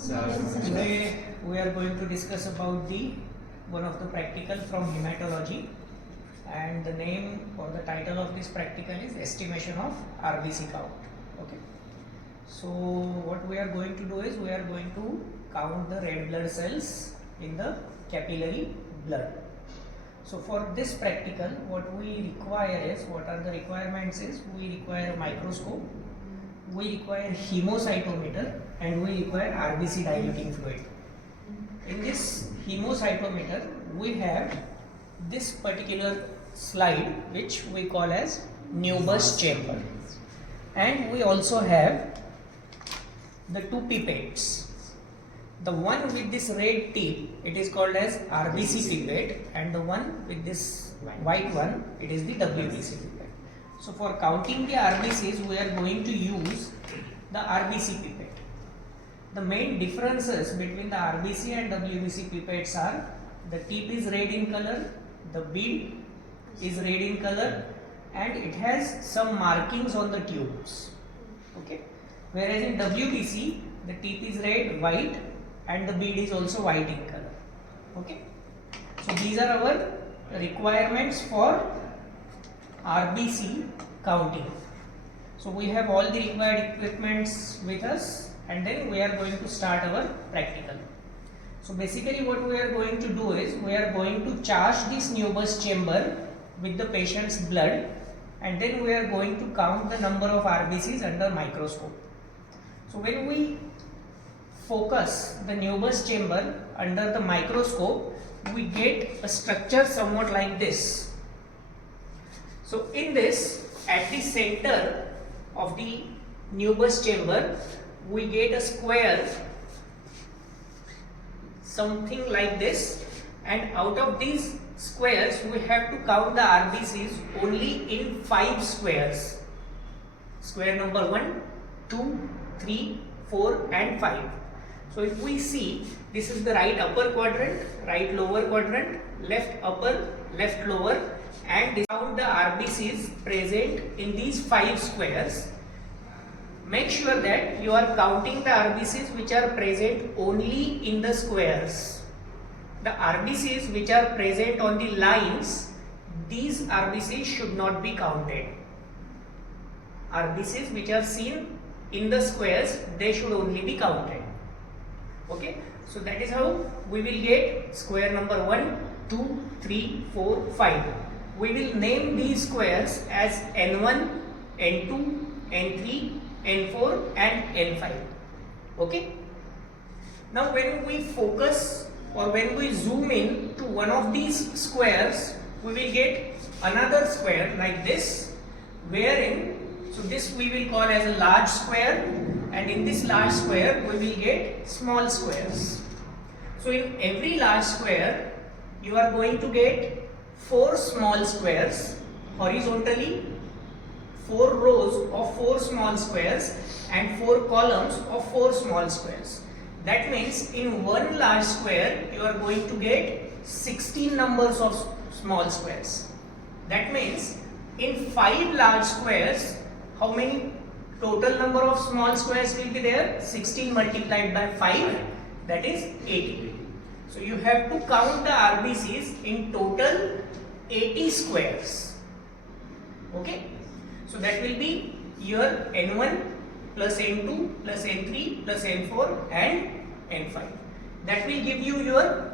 Today we are going to discuss about the one of the practical from hematology, and the name or the title of this practical is estimation of RBC count. Okay, so what we are going to do is we are going to count the red blood cells in the capillary blood. So for this practical, what we require is, what are the requirements is, we require a microscope, we require hemocytometer, and we require RBC diluting fluid. In this hemocytometer, we have this particular slide which we call as Neubus chamber, and we also have the two pipettes. The one with this red tip, it is called as RBC pipette, and the one with this white one, it is the WBC pipette. So for counting the RBCs, we are going to use the RBC pipette. The main differences between the RBC and WBC pipettes are, the tip is red in color, the bead is red in color, and it has some markings on the tubes. Okay. Whereas in WBC, the tip is red, white, and the bead is also white in color. Okay. So these are our requirements for RBC counting. So we have all the required equipments with us, and then we are going to start our practical. So basically what we are going to do is, we are going to charge this Neubus chamber with the patient's blood, and then we are going to count the number of RBCs under microscope. So when we focus the Neubus chamber under the microscope, we get a structure somewhat like this. So in this, at the center of the Neubus chamber, we get a square something like this, and out of these squares we have to count the RBCs only in 5 squares. Square number 1, 2, 3, 4 and 5. So if we see, this is the right upper quadrant, right lower quadrant, left upper, left lower, and count the RBCs present in these 5 squares. Make sure that you are counting the RBCs which are present only in the squares. The RBCs which are present on the lines, these RBCs should not be counted. RBCs which are seen in the squares, they should only be counted. Okay, so that is how we will get square number 1, 2, 3, 4, 5. We will name these squares as N1, N2, N3, N4 and N5. Okay. Now when we focus or when we zoom in to one of these squares, we will get another square like this, wherein, so this we will call as a large square, and in this large square we will get small squares. So in every large square you are going to get 4 small squares horizontally, 4 rows of 4 small squares, and 4 columns of 4 small squares. That means in one large square you are going to get 16 numbers of small squares. That means in 5 large squares, how many total number of small squares will be there? 16 multiplied by 5, that is 80. So you have to count the RBCs in total 80 squares. Okay. So that will be your N1 plus N2 plus N3 plus N4 and N5. That will give you your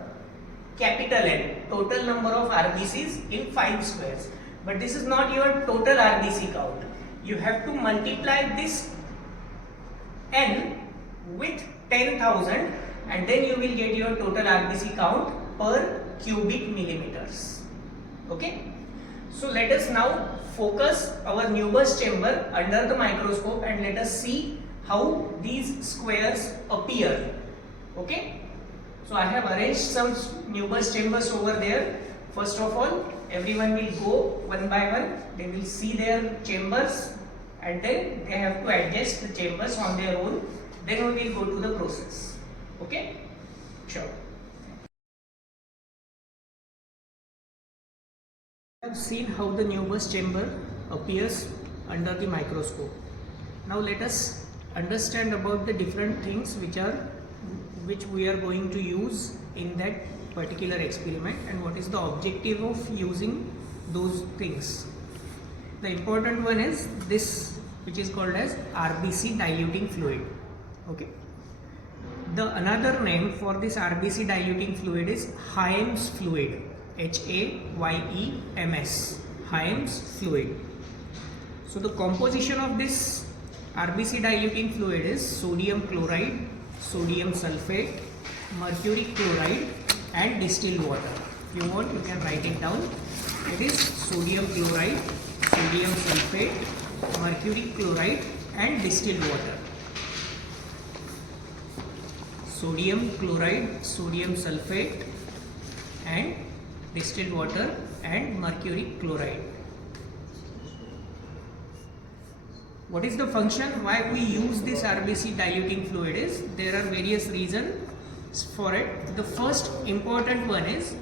capital N, total number of RBCs in 5 squares. But this is not your total RBC count. You have to multiply this N with 10,000, and then you will get your total RBC count per cubic millimeters. Okay. So let us now focus our Neubus chamber under the microscope, and let us see how these squares appear. Okay. So I have arranged some Neubus chambers over there. First of all, everyone will go one by one. They will see their chambers, and then they have to adjust the chambers on their own. Then we will go to the process. Okay. Sure. We have seen how the Neubus chamber appears under the microscope. Now let us understand about the different things which are which we are going to use in that particular experiment and what is the objective of using those things. The important one is this, which is called as RBC diluting fluid. Okay. The another name for this RBC diluting fluid is Hayem's fluid. H-A-Y-E-M-S. Hayem's fluid. So the composition of this RBC diluting fluid is sodium chloride, sodium sulfate, mercury chloride and distilled water. If you want, you can write it down. It is sodium chloride, sodium sulfate, mercury chloride and distilled water. Sodium chloride, sodium sulfate and distilled water and mercury chloride. What is the function? Why we use this RBC diluting fluid is there are various reasons for it. The first important one is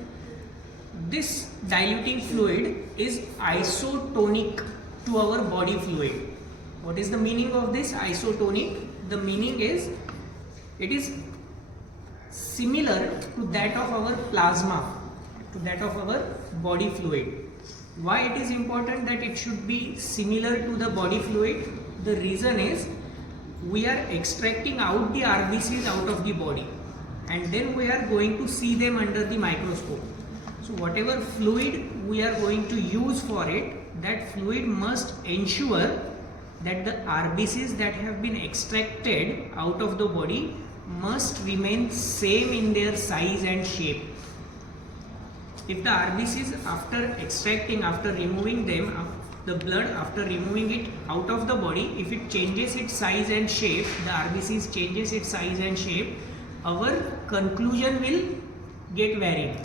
this diluting fluid is isotonic to our body fluid. What is the meaning of this isotonic? The meaning is it is similar to that of our plasma, to that of our body fluid. Why it is important that it should be similar to the body fluid? The reason is we are extracting out the RBCs out of the body and then we are going to see them under the microscope. So whatever fluid we are going to use for it, that fluid must ensure that the RBCs that have been extracted out of the body must remain same in their size and shape. If the RBCs after extracting, after removing them, the blood after removing it out of the body, if it changes its size and shape, the RBCs changes its size and shape, our conclusion will get varied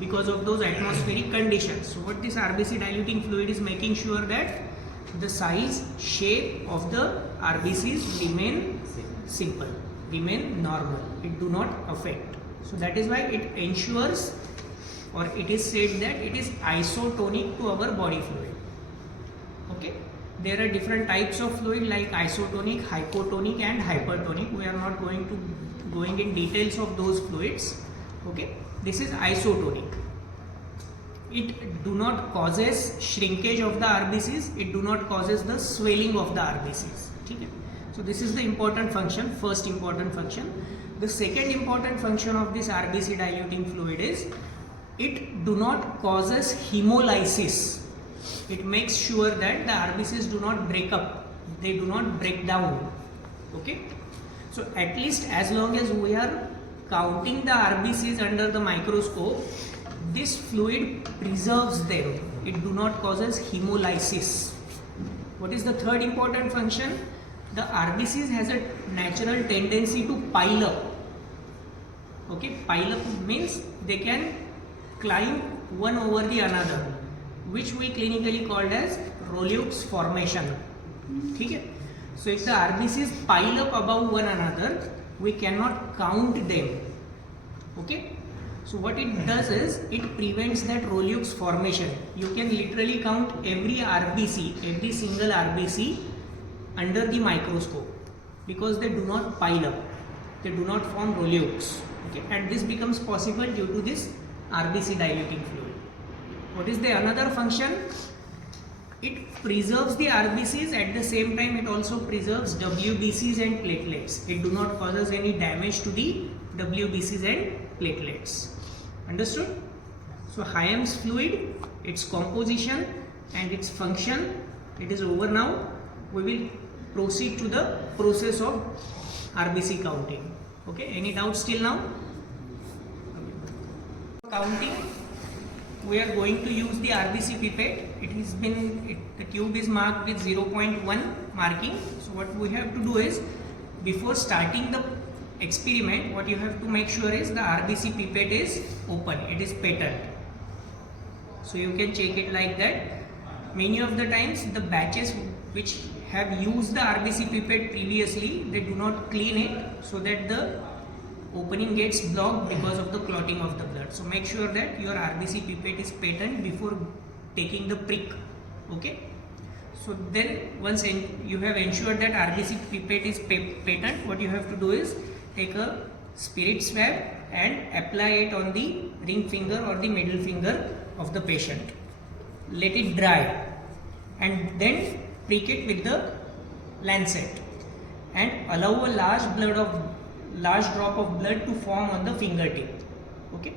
because of those atmospheric conditions. So what this RBC diluting fluid is making sure that the size, shape of the RBCs remain simple, remain normal, it do not affect. So that is why it ensures, or it is said that it is isotonic to our body fluid. Okay, there are different types of fluid like isotonic, hypotonic and hypertonic. We are not going in details of those fluids. Okay, this is isotonic. It do not causes shrinkage of the RBCs, it do not causes the swelling of the RBCs. Okay? So this is the important function, first important function. The second important function of this RBC diluting fluid is it do not causes hemolysis. It makes sure that the RBCs do not break up, they do not break down. Okay, so at least as long as we are counting the RBCs under the microscope, this fluid preserves them, it do not causes hemolysis. What is the third important function? The RBCs has a natural tendency to pile up. Okay, pile up means they can climb one over the another, which we clinically called as Rolux formation. Okay? So if the RBCs pile up above one another, we cannot count them. Okay? So what it does is it prevents that Rolux formation. You can literally count every RBC, every single RBC under the microscope because they do not pile up, they do not form Rolux. Okay? And this becomes possible due to this RBC diluting fluid. What is the another function? It preserves the RBCs, at the same time it also preserves WBCs and platelets. It do not causes any damage to the WBCs and platelets. Understood? So Hayem's fluid, its composition and its function, it is over now. We will proceed to the process of RBC counting. Okay, any doubts till now? Counting, we are going to use the RBC pipette. The tube is marked with 0.1 marking. So what we have to do is, before starting the experiment, what you have to make sure is the RBC pipette is open, it is patent. So you can check it like that. Many of the times the batches which have used the RBC pipette previously, they do not clean it so that the opening gets blocked because of the clotting of the blood. So make sure that your RBC pipette is patent before taking the prick. Okay. So then once you have ensured that RBC pipette is patent, what you have to do is take a spirit swab and apply it on the ring finger or the middle finger of the patient. Let it dry and then prick it with the lancet and allow a large drop of blood to form on the fingertip. Okay,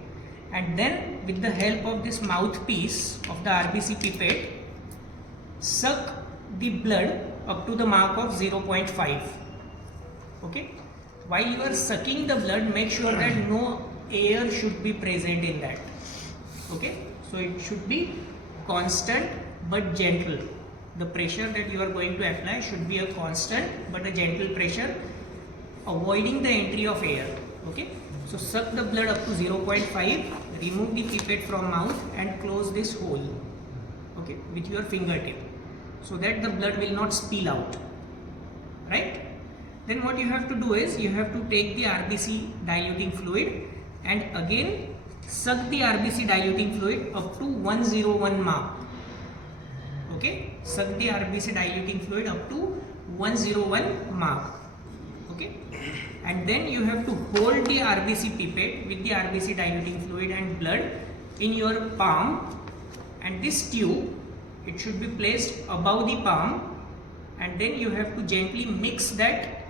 and then with the help of this mouthpiece of the RBC pipette, suck the blood up to the mark of 0.5. Okay, while you are sucking the blood, make sure that no air should be present in that. Okay, so it should be constant but gentle. The pressure that you are going to apply should be a constant but a gentle pressure, avoiding the entry of air. Okay, so suck the blood up to 0.5, remove the pipette from mouth and close this hole, okay, with your fingertip, so that the blood will not spill out, right? Then what you have to do is, you have to take the RBC diluting fluid and again suck the RBC diluting fluid up to 101 mark. Okay, suck the RBC diluting fluid up to 101 mark. Okay, and then you have to hold the RBC pipette with the RBC diluting fluid and blood in your palm, and this tube, it should be placed above the palm, and then you have to gently mix that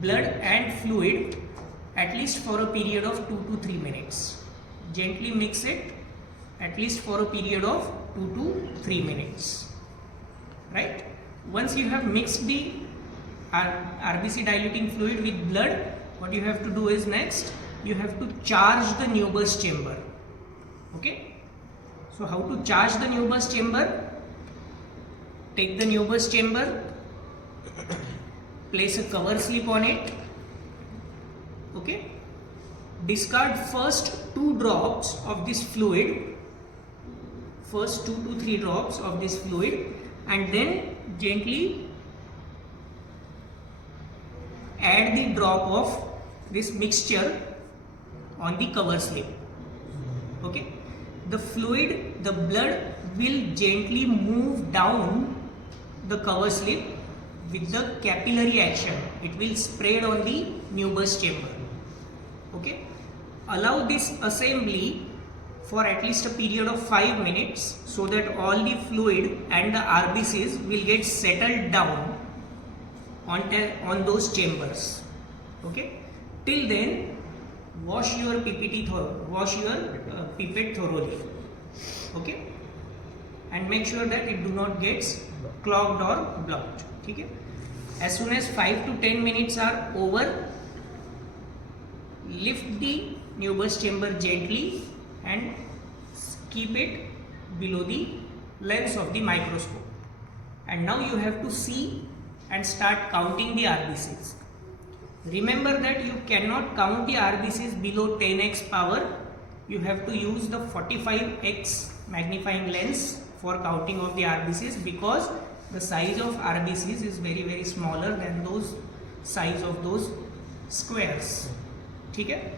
blood and fluid at least for a period of 2 to 3 minutes. Gently mix it at least for a period of 2 to 3 minutes, right? Once you have mixed the RBC diluting fluid with blood, what you have to do is, next you have to charge the Neubauer's chamber. Okay, so how to charge the Neubauer's chamber? Take the Neubauer's chamber, place a cover slip on it. Okay, discard first 2 drops of this fluid, first 2 to 3 drops of this fluid, and then gently add the drop of this mixture on the cover slip. Okay, the fluid, the blood will gently move down the cover slip with the capillary action. It will spread on the Neubauer's chamber. Okay, allow this assembly for at least a period of 5 minutes, so that all the fluid and the RBCs will get settled down on those chambers. Okay, till then wash your pipette thoroughly. Okay, and make sure that it do not get clogged or blocked. Okay, as soon as 5 to 10 minutes are over, lift the Neubauer's chamber gently and keep it below the lens of the microscope. And now you have to see and start counting the RBCs. Remember that you cannot count the RBCs below 10x power. You have to use the 45x magnifying lens for counting of the RBCs, because the size of RBCs is very smaller than those size of those squares. Okay?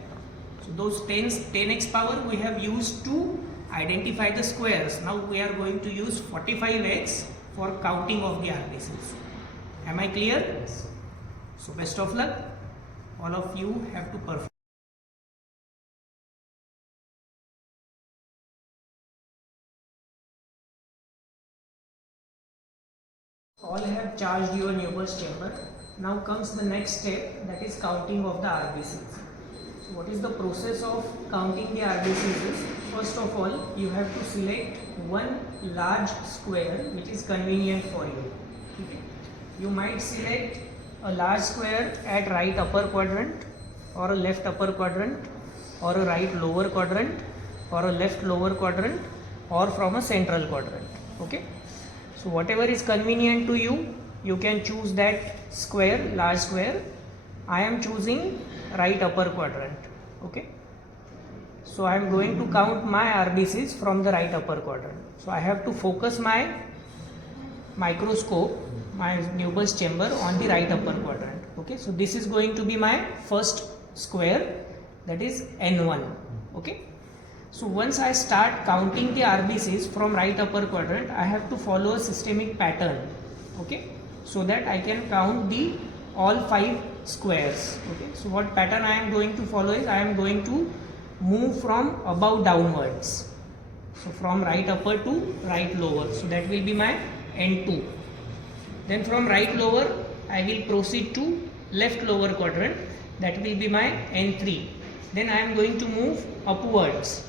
So those 10x power we have used to identify the squares. Now we are going to use 45x for counting of the RBCs. Am I clear? Yes. So best of luck. All of you have to perform. All have charged your Neubauer's chamber. Now comes the next step, that is counting of the RBCs. So what is the process of counting the RBCs is, first of all you have to select one large square which is convenient for you. Okay? You might select a large square at right upper quadrant, or a left upper quadrant, or a right lower quadrant, or a left lower quadrant, or from a central quadrant. Okay? So whatever is convenient to you, you can choose that square, large square. I am choosing right upper quadrant. Okay, so I am going to count my RBCs from the right upper quadrant. So I have to focus my microscope, my Neubauer's chamber, on the right upper quadrant. Okay, so this is going to be my first square, that is N1. Okay, so once I start counting the RBCs from right upper quadrant, I have to follow a systemic pattern. Okay, so that I can count the all 5 squares. Okay, so what pattern I am going to follow is I am going to move from above downwards. So from right upper to right lower. So that will be my N2. Then from right lower I will proceed to left lower quadrant. That will be my N3. Then I am going to move upwards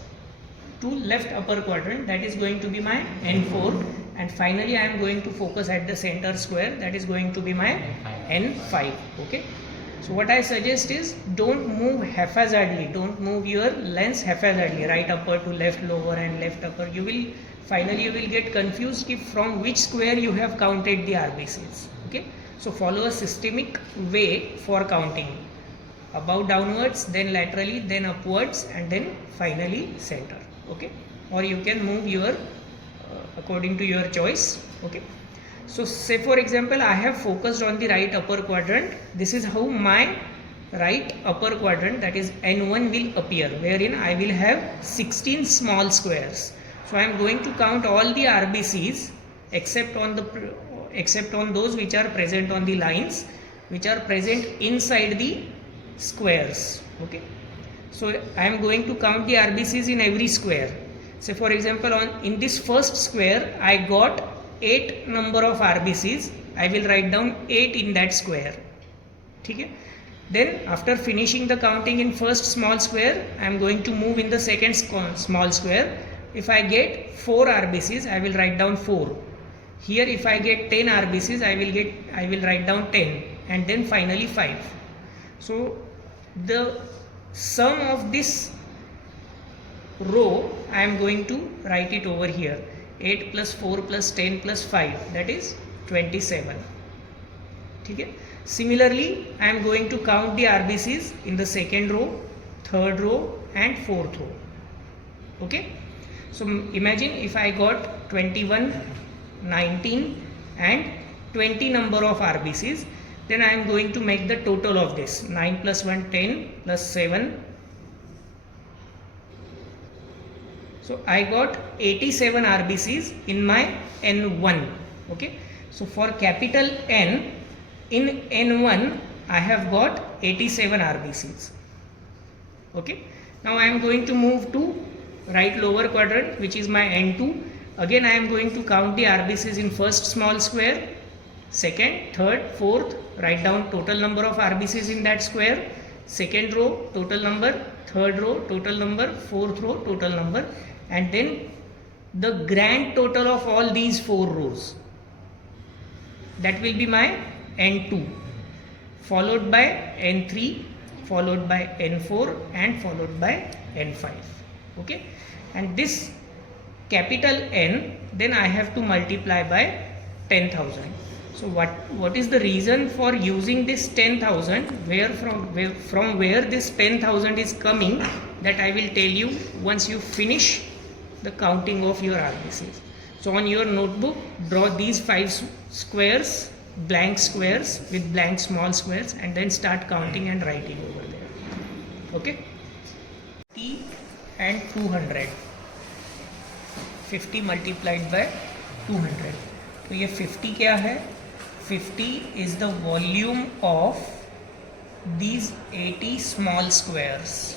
to left upper quadrant. That is going to be my N4. And finally I am going to focus at the center square. That is going to be my N5. Okay. So what I suggest is don't move haphazardly. Don't move your lens haphazardly. Right upper to left lower and left upper. You will get confused if from which square you have counted the RBCs. Okay. So follow a systemic way for counting. Above downwards, then laterally, then upwards, and then finally center. Okay. Or you can move your according to your choice. Okay. So say for example I have focused on the right upper quadrant. This is how my right upper quadrant, that is N1, will appear, wherein I will have 16 small squares. So I am going to count all the RBCs except on those which are present on the lines, which are present inside the squares. Okay. So I am going to count the RBCs in every square. Say for example in this first square I got 8 number of RBCs. I will write down 8 in that square. Okay. Then after finishing the counting in first small square, I am going to move in the second small square. If I get 4 RBCs, I will write down 4. Here if I get 10 RBCs, I will write down 10, and then finally 5. So the sum of this row I am going to write it over here. 8 plus 4 plus 10 plus 5, that is 27. Okay. Similarly, I am going to count the RBCs in the second row, third row and fourth row. Okay. So imagine if I got 21, 19 and 20 number of RBCs, then I am going to make the total of this. 9 plus 1, 10 plus 7. So I got 87 RBCs in my N1. Okay. So for capital N, in N1 I have got 87 RBCs. Okay. Now I am going to move to right lower quadrant, which is my N2. Again I am going to count the RBCs in first small square, second, third, fourth. Write down total number of RBCs in that square. Second row total number, third row total number, fourth row total number, and then the grand total of all these 4 rows. That will be my N2, followed by N3, followed by N4 and followed by N5. Okay. And this capital N, then I have to multiply by 10,000. So what is the reason for using this 10,000? From where this 10,000 is coming, that I will tell you once you finish the counting of your RBCs. So on your notebook, draw these 5 squares, blank squares with blank small squares, and then start counting and writing over there. Okay. 50 and 200. 50 multiplied by 200. तो ये 50 क्या है? 50 is the volume of these 80 small squares.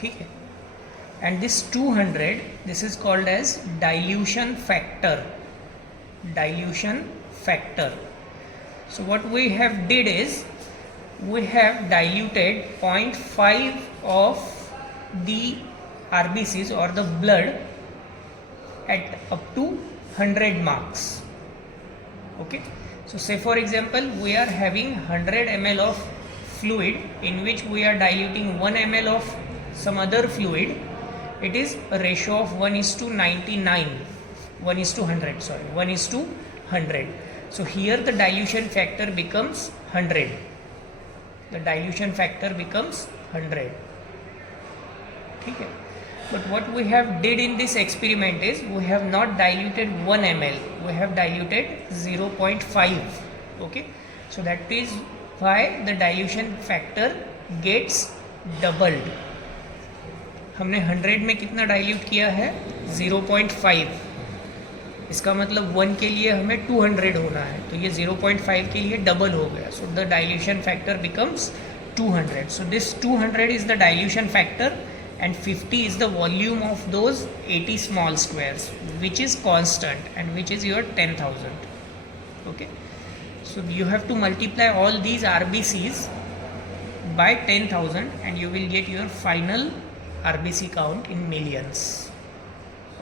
ठीक है. And this 200, this is called as dilution factor. Dilution factor. So what we have did is we have diluted 0.5 of the RBCs or the blood at up to 100 marks. Okay. So say for example we are having 100 ml of fluid in which we are diluting 1 ml of some other fluid. It is a ratio of 1:99. 1:100. So here the dilution factor becomes 100. The dilution factor becomes 100. Okay. But what we have did in this experiment is we have not diluted 1 ml. We have diluted 0.5. Okay. So that is why the dilution factor gets doubled. हमने 100 में कितना dilute किया है? 0.5. इसका मतलब 1 के लिए हमें 200 होना है, तो ये 0.5 के लिए डबल हो गया. So the dilution factor becomes 200. So this 200 is the dilution factor and 50 is the volume of those 80 small squares, which is constant and which is your 10,000. Okay, so you have to multiply all these RBCs by 10,000 and you will get your final RBC count in millions.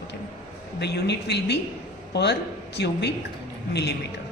Okay, the unit will be per cubic millimeter.